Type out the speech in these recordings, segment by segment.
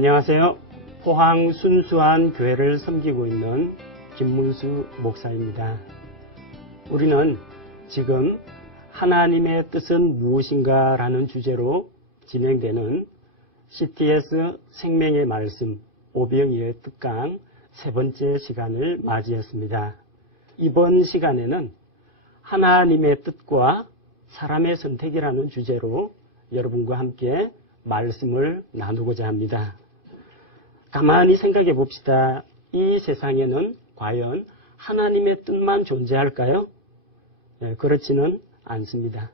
안녕하세요. 포항 순수한 교회를 섬기고 있는 김문수 목사입니다. 우리는 지금 하나님의 뜻은 무엇인가 라는 주제로 진행되는 CTS 생명의 말씀 오병이어의 특강 세 번째 시간을 맞이했습니다. 이번 시간에는 하나님의 뜻과 사람의 선택이라는 주제로 여러분과 함께 말씀을 나누고자 합니다. 가만히 생각해 봅시다. 이 세상에는 과연 하나님의 뜻만 존재할까요? 그렇지는 않습니다.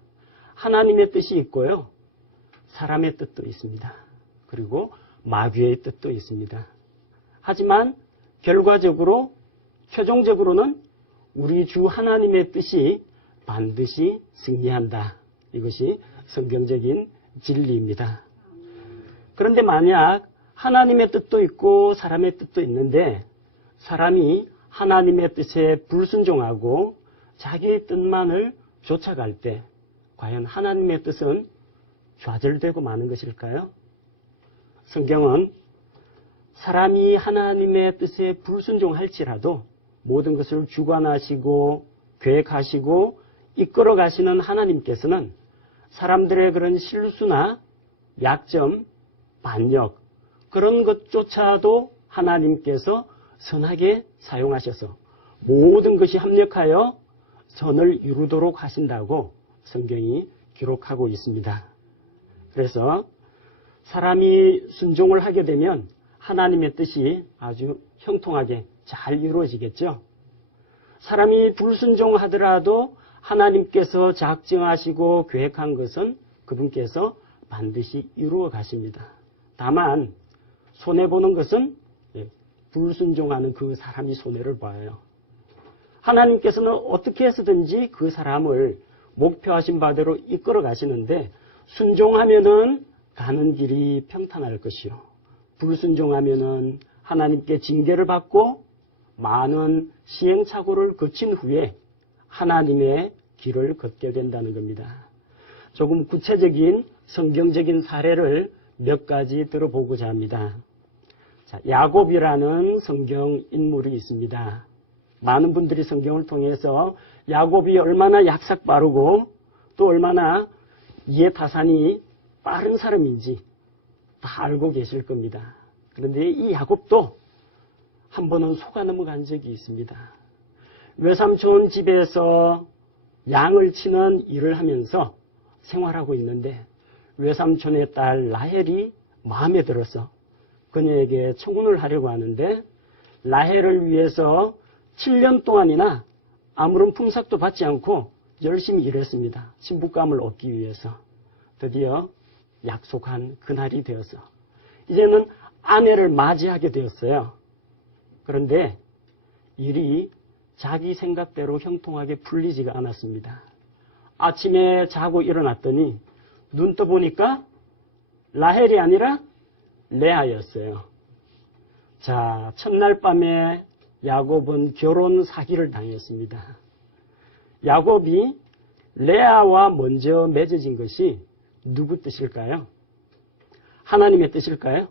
하나님의 뜻이 있고요. 사람의 뜻도 있습니다. 그리고 마귀의 뜻도 있습니다. 하지만 결과적으로 최종적으로는 우리 주 하나님의 뜻이 반드시 승리한다. 이것이 성경적인 진리입니다. 그런데 만약 하나님의 뜻도 있고 사람의 뜻도 있는데 사람이 하나님의 뜻에 불순종하고 자기의 뜻만을 쫓아갈 때 과연 하나님의 뜻은 좌절되고 마는 것일까요? 성경은 사람이 하나님의 뜻에 불순종할지라도 모든 것을 주관하시고 계획하시고 이끌어 가시는 하나님께서는 사람들의 그런 실수나 약점, 반역 그런 것조차도 하나님께서 선하게 사용하셔서 모든 것이 합력하여 선을 이루도록 하신다고 성경이 기록하고 있습니다. 그래서 사람이 순종을 하게 되면 하나님의 뜻이 아주 형통하게 잘 이루어지겠죠. 사람이 불순종하더라도 하나님께서 작정하시고 계획한 것은 그분께서 반드시 이루어 가십니다. 다만 손해보는 것은 불순종하는 그 사람이 손해를 봐요. 하나님께서는 어떻게 해서든지 그 사람을 목표하신 바대로 이끌어 가시는데 순종하면은 가는 길이 평탄할 것이요. 불순종하면은 하나님께 징계를 받고 많은 시행착오를 거친 후에 하나님의 길을 걷게 된다는 겁니다. 조금 구체적인 성경적인 사례를 몇 가지 들어보고자 합니다. 자, 야곱이라는 성경 인물이 있습니다. 많은 분들이 성경을 통해서 야곱이 얼마나 약삭 빠르고 또 얼마나 이해타산이 빠른 사람인지 다 알고 계실 겁니다. 그런데 이 야곱도 한 번은 속아 넘어간 적이 있습니다. 외삼촌 집에서 양을 치는 일을 하면서 생활하고 있는데 외삼촌의 딸 라헬이 마음에 들어서 그녀에게 청혼을 하려고 하는데 라헬을 위해서 7년 동안이나 아무런 품삯도 받지 않고 열심히 일했습니다. 신부감을 얻기 위해서. 드디어 약속한 그날이 되어서 이제는 아내를 맞이하게 되었어요. 그런데 일이 자기 생각대로 형통하게 풀리지가 않았습니다. 아침에 자고 일어났더니 눈 떠보니까 라헬이 아니라 레아였어요. 자, 첫날 밤에 야곱은 결혼 사기를 당했습니다. 야곱이 레아와 먼저 맺어진 것이 누구 뜻일까요? 하나님의 뜻일까요?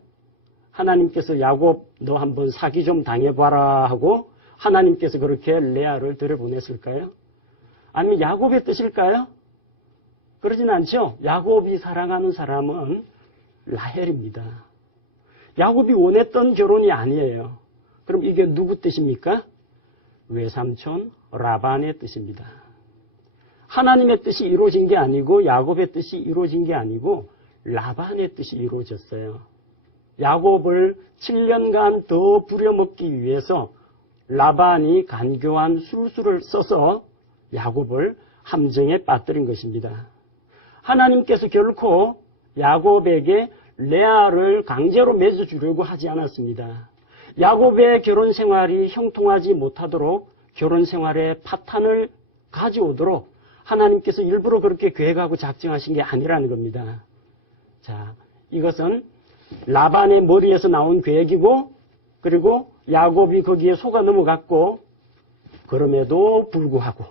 하나님께서 야곱 너 한번 사기 좀 당해봐라 하고 하나님께서 그렇게 레아를 들여보냈을까요? 아니면 야곱의 뜻일까요? 그러진 않죠. 야곱이 사랑하는 사람은 라헬입니다. 야곱이 원했던 결혼이 아니에요. 그럼 이게 누구 뜻입니까? 외삼촌 라반의 뜻입니다. 하나님의 뜻이 이루어진 게 아니고 야곱의 뜻이 이루어진 게 아니고 라반의 뜻이 이루어졌어요. 야곱을 7년간 더 부려먹기 위해서 라반이 간교한 술수를 써서 야곱을 함정에 빠뜨린 것입니다. 하나님께서 결코 야곱에게 레아를 강제로 맺어주려고 하지 않았습니다. 야곱의 결혼 생활이 형통하지 못하도록 결혼 생활에 파탄을 가져오도록 하나님께서 일부러 그렇게 계획하고 작정하신 게 아니라는 겁니다. 자, 이것은 라반의 머리에서 나온 계획이고 그리고 야곱이 거기에 속아 넘어갔고 그럼에도 불구하고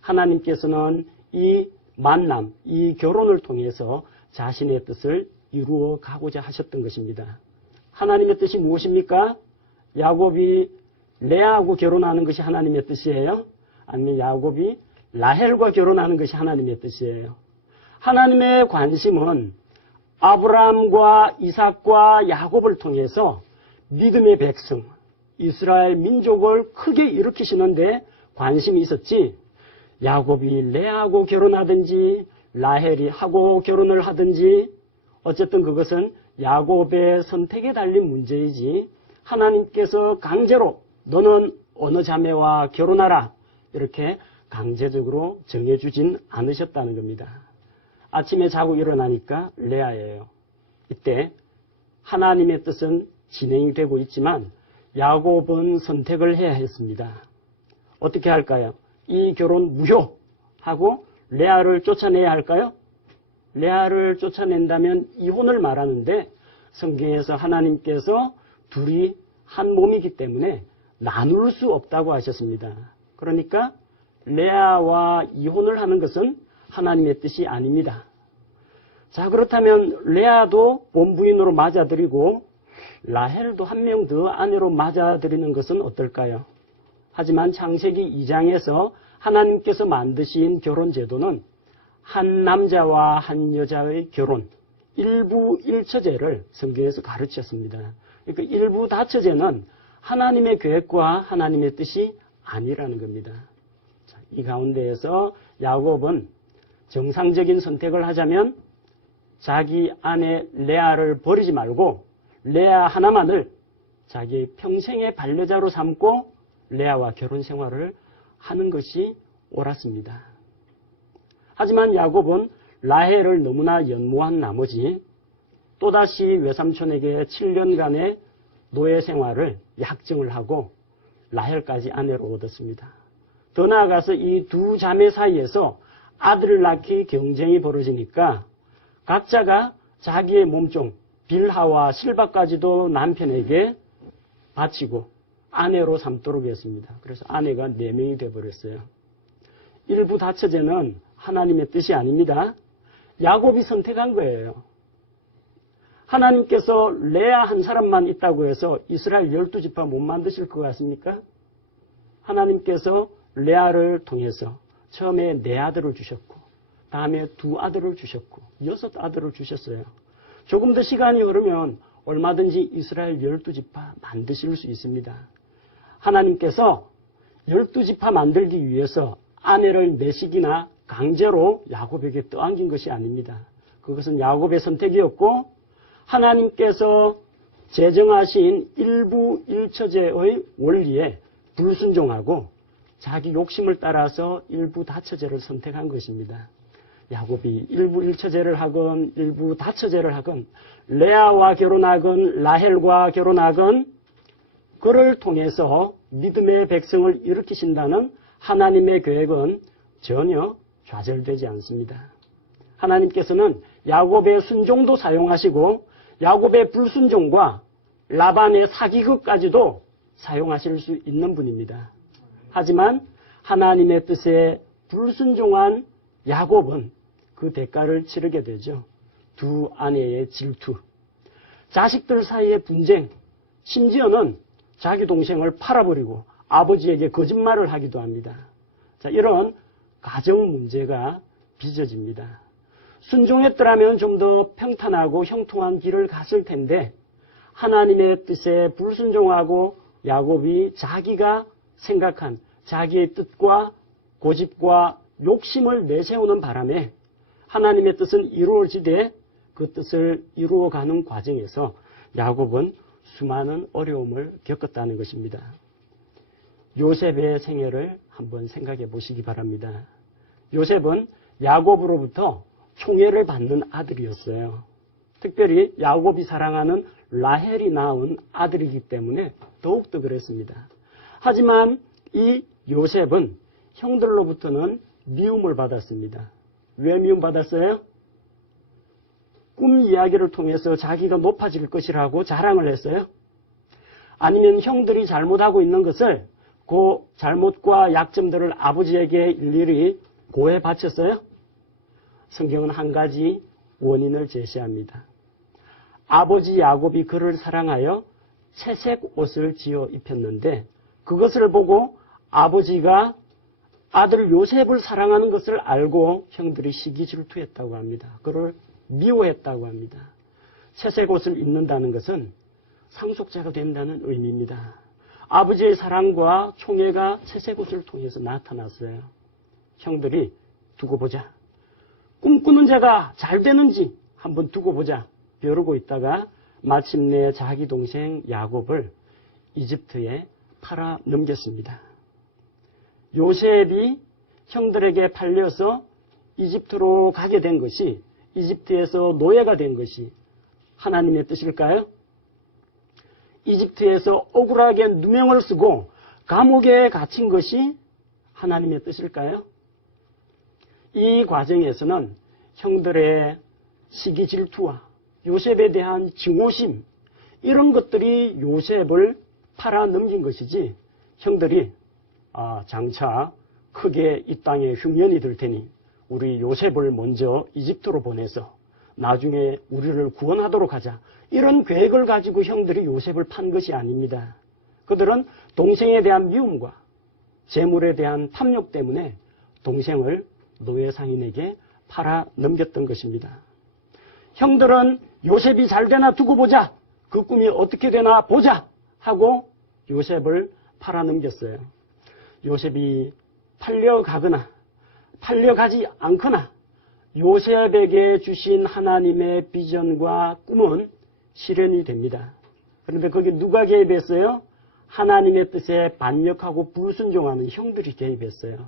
하나님께서는 이 만남, 이 결혼을 통해서 자신의 뜻을 이루어 가고자 하셨던 것입니다. 하나님의 뜻이 무엇입니까? 야곱이 레아하고 결혼하는 것이 하나님의 뜻이에요? 아니면 야곱이 라헬과 결혼하는 것이 하나님의 뜻이에요? 하나님의 관심은 아브라함과 이삭과 야곱을 통해서 믿음의 백성, 이스라엘 민족을 크게 일으키시는데 관심이 있었지, 야곱이 레아하고 결혼하든지 라헬이 하고 결혼을 하든지 어쨌든 그것은 야곱의 선택에 달린 문제이지 하나님께서 강제로 너는 어느 자매와 결혼하라 이렇게 강제적으로 정해주진 않으셨다는 겁니다. 아침에 자고 일어나니까 레아예요. 이때 하나님의 뜻은 진행이 되고 있지만 야곱은 선택을 해야 했습니다. 어떻게 할까요? 이 결혼 무효하고 레아를 쫓아내야 할까요? 레아를 쫓아낸다면 이혼을 말하는데 성경에서 하나님께서 둘이 한 몸이기 때문에 나눌 수 없다고 하셨습니다. 그러니까 레아와 이혼을 하는 것은 하나님의 뜻이 아닙니다. 자, 그렇다면 레아도 본부인으로 맞아들이고 라헬도 한 명 더 아내로 맞아들이는 것은 어떨까요? 하지만 창세기 2장에서 하나님께서 만드신 결혼 제도는 한 남자와 한 여자의 결혼, 일부 일처제를 성경에서 가르쳤습니다. 그러니까 일부 다처제는 하나님의 계획과 하나님의 뜻이 아니라는 겁니다. 자, 이 가운데에서 야곱은 정상적인 선택을 하자면 자기 아내 레아를 버리지 말고 레아 하나만을 자기 평생의 반려자로 삼고 레아와 결혼 생활을 하는 것이 옳았습니다. 하지만 야곱은 라헬을 너무나 연모한 나머지 또다시 외삼촌에게 7년간의 노예 생활을 약정을 하고 라헬까지 아내로 얻었습니다. 더 나아가서 이 두 자매 사이에서 아들을 낳기 경쟁이 벌어지니까 각자가 자기의 몸종 빌하와 실바까지도 남편에게 바치고 아내로 삼도록 했습니다. 그래서 아내가 4명이 되어버렸어요. 일부 다처제는 하나님의 뜻이 아닙니다. 야곱이 선택한 거예요. 하나님께서 레아 한 사람만 있다고 해서 이스라엘 12지파 못 만드실 것 같습니까? 하나님께서 레아를 통해서 처음에 4아들을 주셨고 다음에 2아들을 주셨고 6아들을 주셨어요. 조금 더 시간이 흐르면 얼마든지 이스라엘 12지파 만드실 수 있습니다. 하나님께서 12지파 만들기 위해서 아내를 4식이나 강제로 야곱에게 떠안긴 것이 아닙니다. 그것은 야곱의 선택이었고 하나님께서 제정하신 일부 일처제의 원리에 불순종하고 자기 욕심을 따라서 일부 다처제를 선택한 것입니다. 야곱이 일부 일처제를 하건 일부 다처제를 하건 레아와 결혼하건 라헬과 결혼하건 그를 통해서 믿음의 백성을 일으키신다는 하나님의 계획은 전혀 좌절되지 않습니다. 하나님께서는 야곱의 순종도 사용하시고 야곱의 불순종과 라반의 사기극까지도 사용하실 수 있는 분입니다. 하지만 하나님의 뜻에 불순종한 야곱은 그 대가를 치르게 되죠. 2 아내의 질투, 자식들 사이의 분쟁, 심지어는 자기 동생을 팔아버리고 아버지에게 거짓말을 하기도 합니다. 자, 이런 가정 문제가 빚어집니다. 순종했더라면 좀 더 평탄하고 형통한 길을 갔을 텐데 하나님의 뜻에 불순종하고 야곱이 자기가 생각한 자기의 뜻과 고집과 욕심을 내세우는 바람에 하나님의 뜻은 이루어지되 그 뜻을 이루어가는 과정에서 야곱은 수많은 어려움을 겪었다는 것입니다. 요셉의 생애를 한번 생각해 보시기 바랍니다. 요셉은 야곱으로부터 총애를 받는 아들이었어요. 특별히 야곱이 사랑하는 라헬이 낳은 아들이기 때문에 더욱더 그랬습니다. 하지만 이 요셉은 형들로부터는 미움을 받았습니다. 왜 미움받았어요? 꿈 이야기를 통해서 자기가 높아질 것이라고 자랑을 했어요? 아니면 형들이 잘못하고 있는 것을 그 잘못과 약점들을 아버지에게 일일이 고해 바쳤어요? 성경은 한 가지 원인을 제시합니다. 아버지 야곱이 그를 사랑하여 채색 옷을 지어 입혔는데 그것을 보고 아버지가 아들 요셉을 사랑하는 것을 알고 형들이 시기 질투했다고 합니다. 그를 미워했다고 합니다. 채색 옷을 입는다는 것은 상속자가 된다는 의미입니다. 아버지의 사랑과 총애가 채색 옷을 통해서 나타났어요. 형들이 두고 보자. 꿈꾸는 자가 잘 되는지 한번 두고 보자. 벼르고 있다가 마침내 자기 동생 야곱을 이집트에 팔아 넘겼습니다. 요셉이 형들에게 팔려서 이집트로 가게 된 것이, 이집트에서 노예가 된 것이 하나님의 뜻일까요? 이집트에서 억울하게 누명을 쓰고 감옥에 갇힌 것이 하나님의 뜻일까요? 이 과정에서는 형들의 시기 질투와 요셉에 대한 증오심, 이런 것들이 요셉을 팔아 넘긴 것이지, 형들이 장차 크게 이 땅에 흉년이 들 테니 우리 요셉을 먼저 이집트로 보내서 나중에 우리를 구원하도록 하자, 이런 계획을 가지고 형들이 요셉을 판 것이 아닙니다. 그들은 동생에 대한 미움과 재물에 대한 탐욕 때문에 동생을 노예 상인에게 팔아 넘겼던 것입니다. 형들은 요셉이 잘 되나 두고 보자, 그 꿈이 어떻게 되나 보자 하고 요셉을 팔아 넘겼어요. 요셉이 팔려가거나 팔려가지 않거나 요셉에게 주신 하나님의 비전과 꿈은 실현이 됩니다. 그런데 거기 누가 개입했어요? 하나님의 뜻에 반역하고 불순종하는 형들이 개입했어요.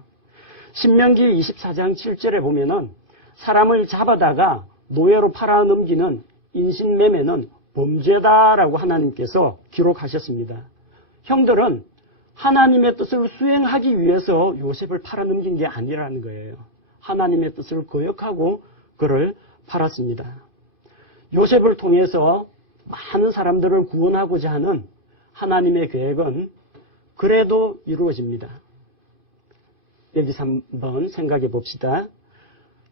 신명기 24장 7절에 보면은 사람을 잡아다가 노예로 팔아넘기는 인신매매는 범죄다라고 하나님께서 기록하셨습니다. 형들은 하나님의 뜻을 수행하기 위해서 요셉을 팔아넘긴 게 아니라는 거예요. 하나님의 뜻을 거역하고 그를 팔았습니다. 요셉을 통해서 많은 사람들을 구원하고자 하는 하나님의 계획은 그래도 이루어집니다. 여기서 한번 생각해 봅시다.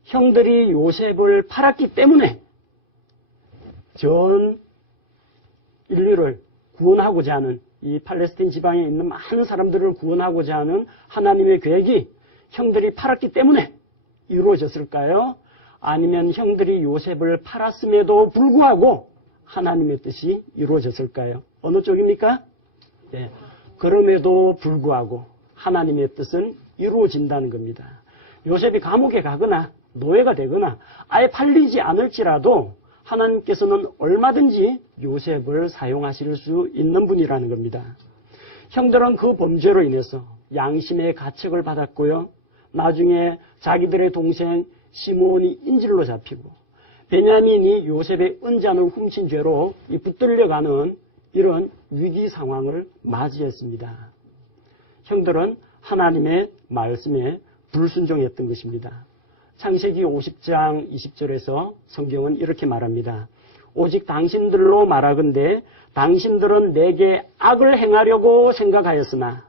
형들이 요셉을 팔았기 때문에 전 인류를 구원하고자 하는, 이 팔레스틴 지방에 있는 많은 사람들을 구원하고자 하는 하나님의 계획이 형들이 팔았기 때문에 이루어졌을까요? 아니면 형들이 요셉을 팔았음에도 불구하고 하나님의 뜻이 이루어졌을까요? 어느 쪽입니까? 네. 그럼에도 불구하고 하나님의 뜻은 이루어진다는 겁니다. 요셉이 감옥에 가거나 노예가 되거나 아예 팔리지 않을지라도 하나님께서는 얼마든지 요셉을 사용하실 수 있는 분이라는 겁니다. 형들은 그 범죄로 인해서 양심의 가책을 받았고요. 나중에 자기들의 동생 시므온이 인질로 잡히고 베냐민이 요셉의 은잔을 훔친 죄로 붙들려가는 이런 위기 상황을 맞이했습니다. 형들은 하나님의 말씀에 불순종했던 것입니다. 창세기 50장 20절에서 성경은 이렇게 말합니다. 오직 당신들로 말하건대 당신들은 내게 악을 행하려고 생각하였으나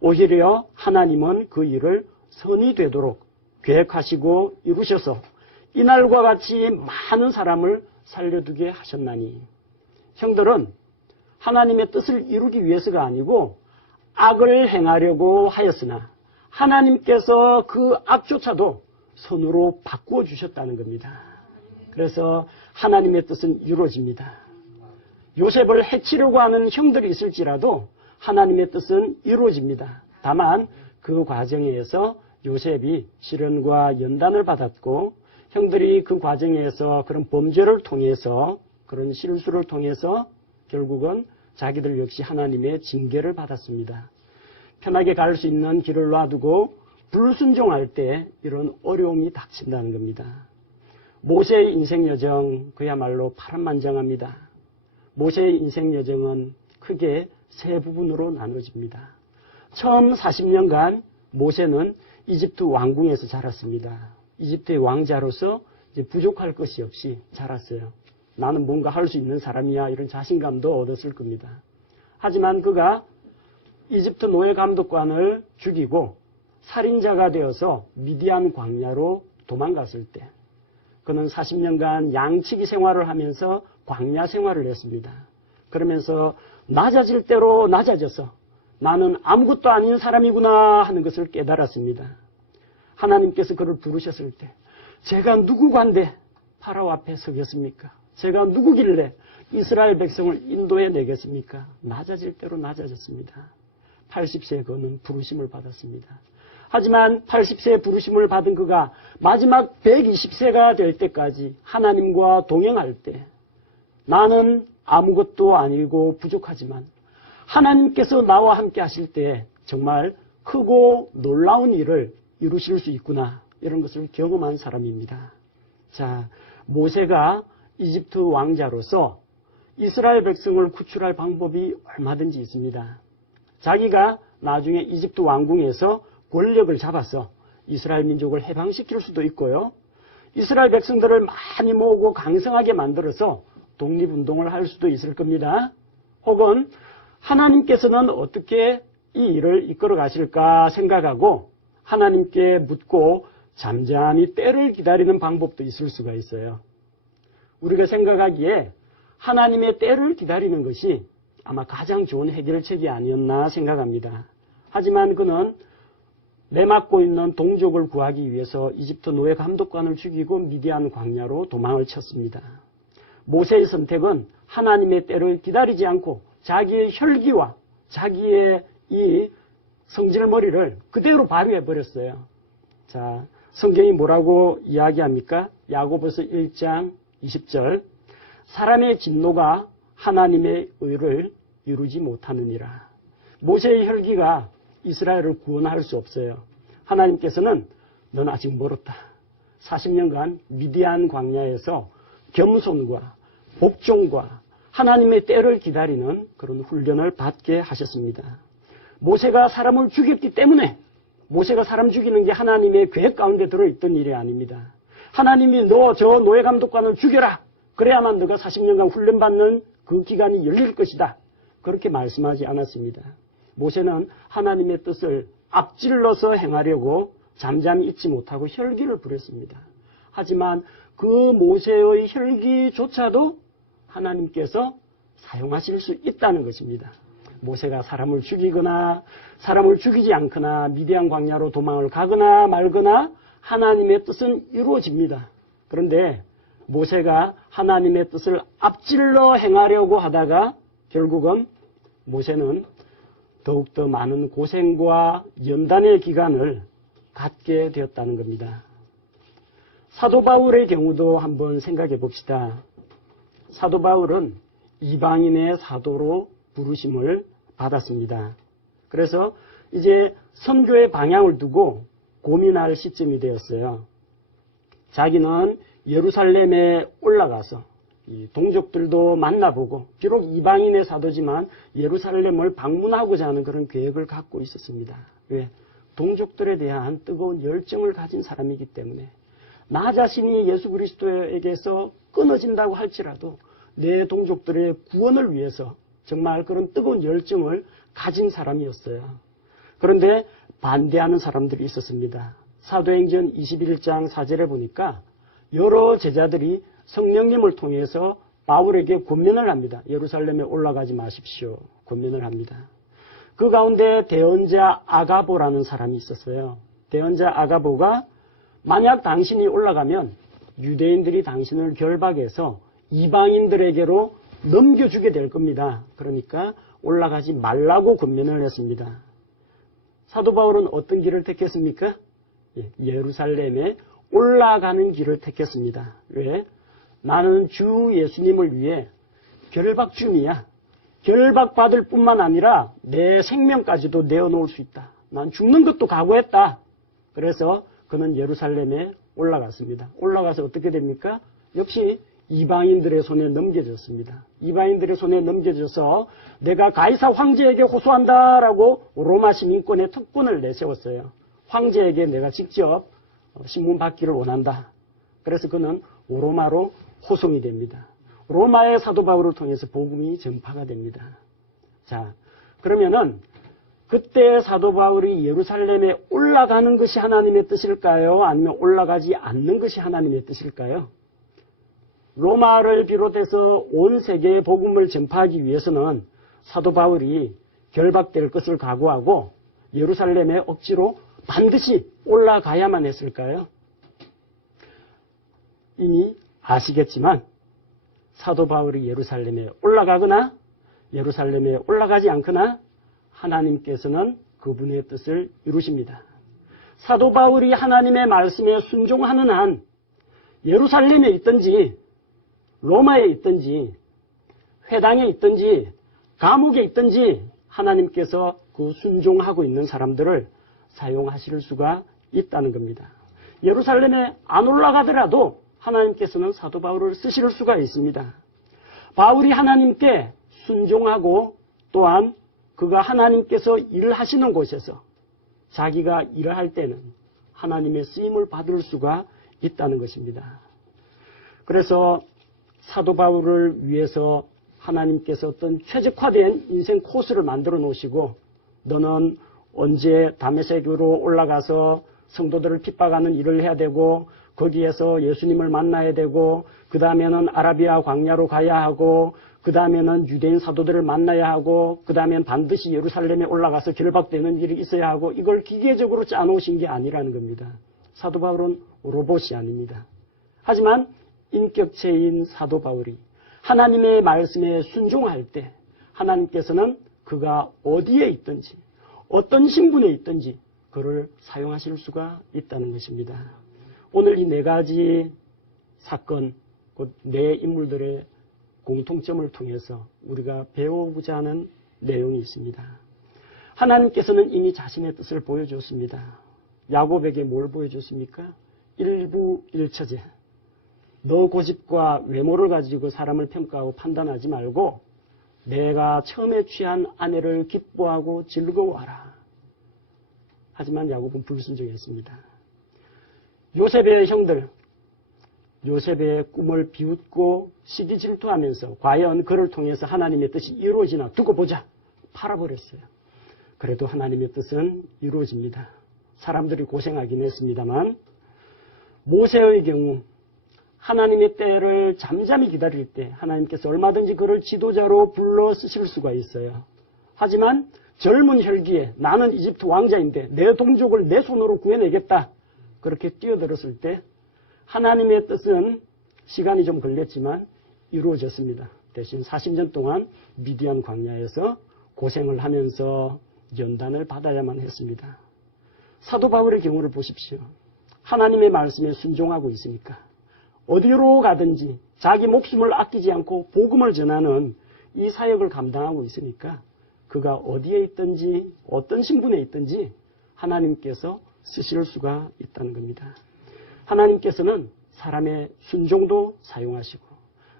오히려 하나님은 그 일을 선이 되도록 계획하시고 이루셔서 이날과 같이 많은 사람을 살려두게 하셨나니. 형들은 하나님의 뜻을 이루기 위해서가 아니고 악을 행하려고 하였으나 하나님께서 그 악조차도 선으로 바꾸어 주셨다는 겁니다. 그래서 하나님의 뜻은 이루어집니다. 요셉을 해치려고 하는 형들이 있을지라도 하나님의 뜻은 이루어집니다. 다만 그 과정에서 요셉이 시련과 연단을 받았고 형들이 그 과정에서 그런 범죄를 통해서, 그런 실수를 통해서 결국은 자기들 역시 하나님의 징계를 받았습니다. 편하게 갈 수 있는 길을 놔두고 불순종할 때 이런 어려움이 닥친다는 겁니다. 모세의 인생 여정 그야말로 파란만장합니다. 모세의 인생 여정은 크게 세 부분으로 나눠집니다. 처음 40년간 모세는 이집트 왕궁에서 자랐습니다. 이집트의 왕자로서 이제 부족할 것이 없이 자랐어요. 나는 뭔가 할 수 있는 사람이야, 이런 자신감도 얻었을 겁니다. 하지만 그가 이집트 노예 감독관을 죽이고 살인자가 되어서 미디안 광야로 도망갔을 때 그는 40년간 양치기 생활을 하면서 광야 생활을 했습니다. 그러면서 낮아질 대로 낮아져서 나는 아무것도 아닌 사람이구나 하는 것을 깨달았습니다. 하나님께서 그를 부르셨을 때 제가 누구간데 파라오 앞에 서겠습니까? 제가 누구길래 이스라엘 백성을 인도해 내겠습니까? 낮아질 대로 낮아졌습니다. 80세에 그는 부르심을 받았습니다. 하지만 80세에 부르심을 받은 그가 마지막 120세가 될 때까지 하나님과 동행할 때 나는 아무것도 아니고 부족하지만 하나님께서 나와 함께 하실 때 정말 크고 놀라운 일을 이루실 수 있구나, 이런 것을 경험한 사람입니다. 자, 모세가 이집트 왕자로서 이스라엘 백성을 구출할 방법이 얼마든지 있습니다. 자기가 나중에 이집트 왕궁에서 권력을 잡아서 이스라엘 민족을 해방시킬 수도 있고요. 이스라엘 백성들을 많이 모으고 강성하게 만들어서 독립운동을 할 수도 있을 겁니다. 혹은 하나님께서는 어떻게 이 일을 이끌어 가실까 생각하고 하나님께 묻고 잠잠히 때를 기다리는 방법도 있을 수가 있어요. 우리가 생각하기에 하나님의 때를 기다리는 것이 아마 가장 좋은 해결책이 아니었나 생각합니다. 하지만 그는 내맡고 있는 동족을 구하기 위해서 이집트 노예 감독관을 죽이고 미디안 광야로 도망을 쳤습니다. 모세의 선택은 하나님의 때를 기다리지 않고 자기의 혈기와 자기의 이 성질머리를 그대로 발휘해버렸어요. 자, 성경이 뭐라고 이야기합니까? 야고보서 1장 20절. 사람의 진노가 하나님의 의를 이루지 못하느니라. 모세의 혈기가 이스라엘을 구원할 수 없어요. 하나님께서는 넌 아직 멀었다. 40년간 미디안 광야에서 겸손과 복종과 하나님의 때를 기다리는 그런 훈련을 받게 하셨습니다. 모세가 사람을 죽였기 때문에 모세가 사람 죽이는 게 하나님의 계획 가운데 들어있던 일이 아닙니다. 하나님이 너 저 노예 감독관을 죽여라. 그래야만 너가 40년간 훈련받는 그 기간이 열릴 것이다. 그렇게 말씀하지 않았습니다. 모세는 하나님의 뜻을 앞질러서 행하려고 잠잠히 있지 못하고 혈기를 부렸습니다. 하지만 그 모세의 혈기조차도 하나님께서 사용하실 수 있다는 것입니다. 모세가 사람을 죽이거나 사람을 죽이지 않거나 미디안 광야로 도망을 가거나 말거나 하나님의 뜻은 이루어집니다. 그런데 모세가 하나님의 뜻을 앞질러 행하려고 하다가 결국은 모세는 더욱더 많은 고생과 연단의 기간을 갖게 되었다는 겁니다. 사도 바울의 경우도 한번 생각해 봅시다. 사도 바울은 이방인의 사도로 부르심을 받았습니다. 그래서 이제 선교의 방향을 두고 고민할 시점이 되었어요. 자기는 예루살렘에 올라가서 이 동족들도 만나보고 비록 이방인의 사도지만 예루살렘을 방문하고자 하는 그런 계획을 갖고 있었습니다. 왜? 동족들에 대한 뜨거운 열정을 가진 사람이기 때문에 나 자신이 예수 그리스도에게서 끊어진다고 할지라도 내 동족들의 구원을 위해서 정말 그런 뜨거운 열정을 가진 사람이었어요. 그런데 반대하는 사람들이 있었습니다. 사도행전 21장 4절에 보니까 여러 제자들이 성령님을 통해서 바울에게 권면을 합니다. 예루살렘에 올라가지 마십시오. 권면을 합니다. 그 가운데 대언자 아가보라는 사람이 있었어요. 대언자 아가보가 만약 당신이 올라가면 유대인들이 당신을 결박해서 이방인들에게로 넘겨주게 될 겁니다. 그러니까 올라가지 말라고 권면을 했습니다. 사도 바울은 어떤 길을 택했습니까? 예루살렘에 올라가는 길을 택했습니다. 왜? 나는 주 예수님을 위해 결박 중이야. 결박받을 뿐만 아니라 내 생명까지도 내어놓을 수 있다. 난 죽는 것도 각오했다. 그래서 그는 예루살렘에 올라갔습니다. 올라가서 어떻게 됩니까? 역시 이방인들의 손에 넘겨졌습니다. 이방인들의 손에 넘겨져서 내가 가이사 황제에게 호소한다라고 로마 시민권의 특권을 내세웠어요. 황제에게 내가 직접 신문 받기를 원한다. 그래서 그는 로마로 호송이 됩니다. 로마의 사도 바울을 통해서 복음이 전파가 됩니다. 자, 그러면은 그때 사도 바울이 예루살렘에 올라가는 것이 하나님의 뜻일까요? 아니면 올라가지 않는 것이 하나님의 뜻일까요? 로마를 비롯해서 온 세계에 복음을 전파하기 위해서는 사도 바울이 결박될 것을 각오하고 예루살렘에 억지로 반드시 올라가야만 했을까요? 이미 아시겠지만 사도 바울이 예루살렘에 올라가거나 예루살렘에 올라가지 않거나 하나님께서는 그분의 뜻을 이루십니다. 사도 바울이 하나님의 말씀에 순종하는 한 예루살렘에 있든지 로마에 있든지 회당에 있든지 감옥에 있든지 하나님께서 그 순종하고 있는 사람들을 사용하실 수가 있다는 겁니다. 예루살렘에 안 올라가더라도 하나님께서는 사도 바울을 쓰실 수가 있습니다. 바울이 하나님께 순종하고 또한 그가 하나님께서 일을 하시는 곳에서 자기가 일을 할 때는 하나님의 쓰임을 받을 수가 있다는 것입니다. 그래서 사도 바울을 위해서 하나님께서 어떤 최적화된 인생 코스를 만들어 놓으시고 너는 언제 다메섹으로 올라가서 성도들을 핍박하는 일을 해야 되고 거기에서 예수님을 만나야 되고 그 다음에는 아라비아 광야로 가야 하고 그 다음에는 유대인 사도들을 만나야 하고 그 다음엔 반드시 예루살렘에 올라가서 결박되는 일이 있어야 하고 이걸 기계적으로 짜놓으신 게 아니라는 겁니다. 사도 바울은 로봇이 아닙니다. 하지만 인격체인 사도 바울이 하나님의 말씀에 순종할 때 하나님께서는 그가 어디에 있든지 어떤 신분에 있든지 그를 사용하실 수가 있다는 것입니다. 오늘 이 네 가지 사건, 곧 네 인물들의 공통점을 통해서 우리가 배우고자 하는 내용이 있습니다. 하나님께서는 이미 자신의 뜻을 보여줬습니다. 야곱에게 뭘 보여줬습니까? 일부일처제. 너 고집과 외모를 가지고 사람을 평가하고 판단하지 말고 내가 처음에 취한 아내를 기뻐하고 즐거워하라. 하지만 야곱은 불순종했습니다. 요셉의 형들, 요셉의 꿈을 비웃고 시기 질투하면서 과연 그를 통해서 하나님의 뜻이 이루어지나 두고 보자. 팔아버렸어요. 그래도 하나님의 뜻은 이루어집니다. 사람들이 고생하긴 했습니다만 모세의 경우 하나님의 때를 잠잠히 기다릴 때 하나님께서 얼마든지 그를 지도자로 불러 쓰실 수가 있어요. 하지만 젊은 혈기에 나는 이집트 왕자인데 내 동족을 내 손으로 구해내겠다. 그렇게 뛰어들었을 때 하나님의 뜻은 시간이 좀 걸렸지만 이루어졌습니다. 대신 40년 동안 미디안 광야에서 고생을 하면서 연단을 받아야만 했습니다. 사도 바울의 경우를 보십시오. 하나님의 말씀에 순종하고 있으니까 어디로 가든지 자기 목숨을 아끼지 않고 복음을 전하는 이 사역을 감당하고 있으니까 그가 어디에 있든지 어떤 신분에 있든지 하나님께서 쓰실 수가 있다는 겁니다. 하나님께서는 사람의 순종도 사용하시고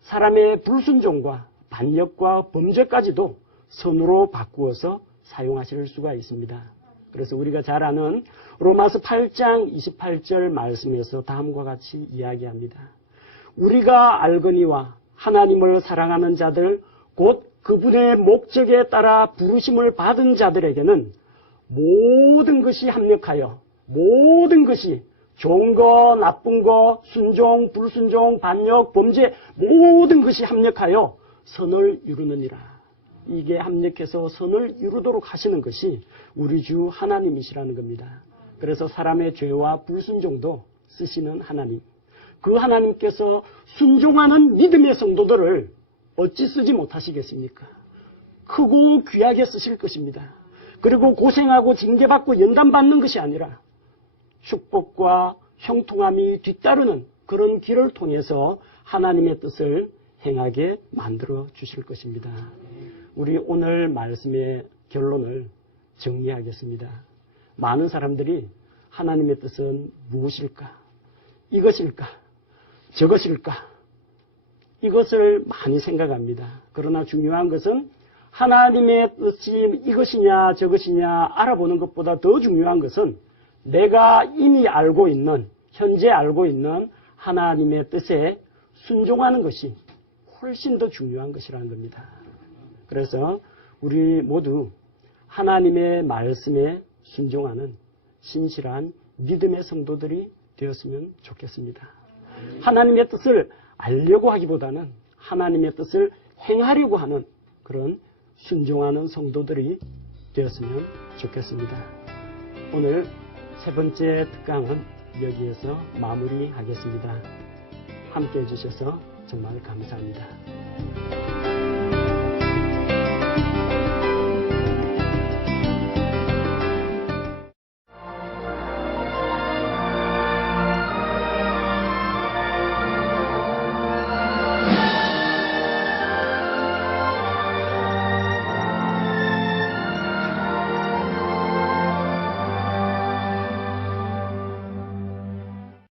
사람의 불순종과 반역과 범죄까지도 선으로 바꾸어서 사용하실 수가 있습니다. 그래서 우리가 잘 아는 로마서 8장 28절 말씀에서 다음과 같이 이야기합니다. 우리가 알거니와 하나님을 사랑하는 자들 곧 그분의 목적에 따라 부르심을 받은 자들에게는 모든 것이 합력하여 모든 것이 좋은 거, 나쁜 거, 순종, 불순종, 반역, 범죄 모든 것이 합력하여 선을 이루느니라. 이게 합력해서 선을 이루도록 하시는 것이 우리 주 하나님이시라는 겁니다. 그래서 사람의 죄와 불순종도 쓰시는 하나님. 그 하나님께서 순종하는 믿음의 성도들을 어찌 쓰지 못하시겠습니까? 크고 귀하게 쓰실 것입니다. 그리고 고생하고 징계받고 연단받는 것이 아니라 축복과 형통함이 뒤따르는 그런 길을 통해서 하나님의 뜻을 행하게 만들어 주실 것입니다. 우리 오늘 말씀의 결론을 정리하겠습니다. 많은 사람들이 하나님의 뜻은 무엇일까? 이것일까? 저것일까? 이것을 많이 생각합니다. 그러나 중요한 것은 하나님의 뜻이 이것이냐 저것이냐 알아보는 것보다 더 중요한 것은 내가 이미 알고 있는, 현재 알고 있는 하나님의 뜻에 순종하는 것이 훨씬 더 중요한 것이라는 겁니다. 그래서 우리 모두 하나님의 말씀에 순종하는 신실한 믿음의 성도들이 되었으면 좋겠습니다. 하나님의 뜻을 알려고 하기보다는 하나님의 뜻을 행하려고 하는 그런 순종하는 성도들이 되었으면 좋겠습니다. 오늘 세 번째 특강은 여기에서 마무리하겠습니다. 함께 해주셔서 정말 감사합니다.